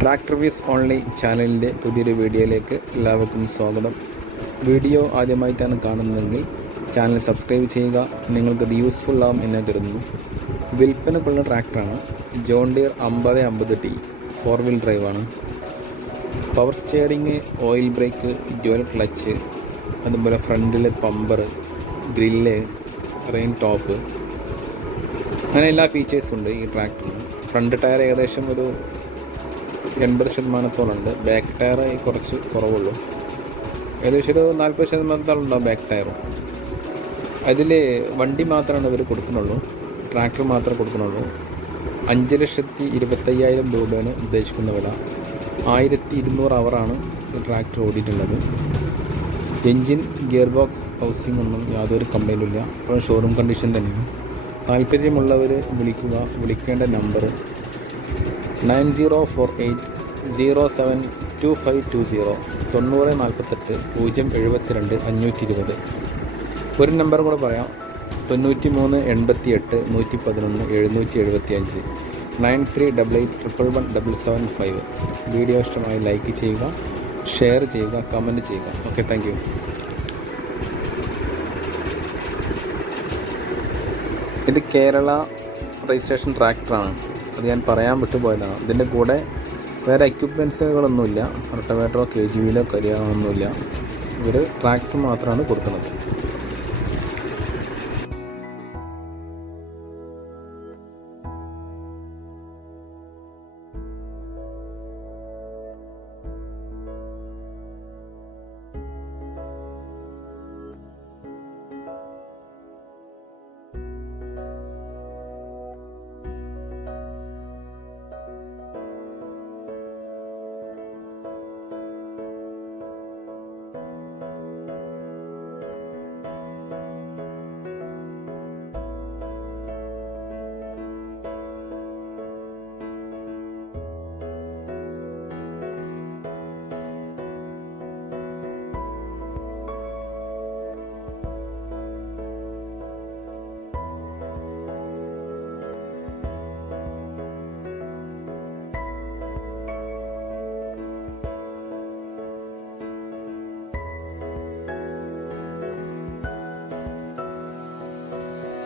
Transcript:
Tractor Weiss only ചാനലിൻ്റെ പുതിയൊരു വീഡിയോയിലേക്ക് എല്ലാവർക്കും സ്വാഗതം. വീഡിയോ ആദ്യമായിട്ടാണ് കാണുന്നതെങ്കിൽ ചാനൽ സബ്സ്ക്രൈബ് ചെയ്യുക. നിങ്ങൾക്കത് യൂസ്ഫുൾ ആവും എന്ന് കരുതുന്നു. വിൽപ്പനക്കുള്ള ട്രാക്ടറാണ്. ജോൺ ഡിയർ 5050T 4 വീൽ ഡ്രൈവാണ്. Power steering, oil brake, dual clutch, അതുപോലെ ഫ്രണ്ടിൽ പമ്പർ, ഗ്രില്ല്, റെയിൻ ടോപ്പ്, അങ്ങനെ എല്ലാ ഫീച്ചേഴ്സും ഉണ്ട് ഈ ട്രാക്ടറിന്. ഫ്രണ്ട് ടയർ ഏകദേശം ഒരു 80% ബാക്ക് ടയർ കുറച്ച് കുറവുള്ളൂ. ഏകദേശം ഒരു 40% ഉണ്ടാവും ബാക്ക് ടയറും. അതിൽ വണ്ടി മാത്രമാണ് ഇവർ കൊടുക്കുന്നുള്ളൂ, ട്രാക്ടർ മാത്രമേ കൊടുക്കുന്നുള്ളൂ. 5,25,000 രൂപയാണ് ഉദ്ദേശിക്കുന്ന വില. 1,200 അവറാണ് ട്രാക്ടർ ഓടിയിട്ടുള്ളത്. എൻജിൻ, ഗിയർ ബോക്സ്, ഹൗസിംഗ് ഒന്നും യാതൊരു കംപ്ലൈൻറ്റും ഇല്ല. അപ്പോൾ ഷോറൂം കണ്ടീഷൻ തന്നെയാണ്. താല്പര്യമുള്ളവർ വിളിക്കുക. വിളിക്കേണ്ട നമ്പർ 9048072520 9048 072 520. ഒരു നമ്പർ കൂടെ പറയാം, 9388 111 775 9388111775. വീഡിയോ ഇഷ്ടമായി ലൈക്ക് ചെയ്യുക, ഷെയർ ചെയ്യുക, കമൻറ്റ് ചെയ്യുക. Okay, thank you. ഇത് കേരള രജിസ്ട്രേഷൻ ട്രാക്ടറാണ്. അത് ഞാൻ പറയാൻ വിട്ടുപോയതാണ്. ഇതിൻ്റെ കൂടെ വേറെ എക്യുപ്മെൻസുകളൊന്നുമില്ല. റൊട്ടവേറ്ററോ KGVയിലോ കരിയാനൊന്നുമില്ല. ഇവർ ട്രാക്ടർ മാത്രമാണ് കൊടുക്കുന്നത്.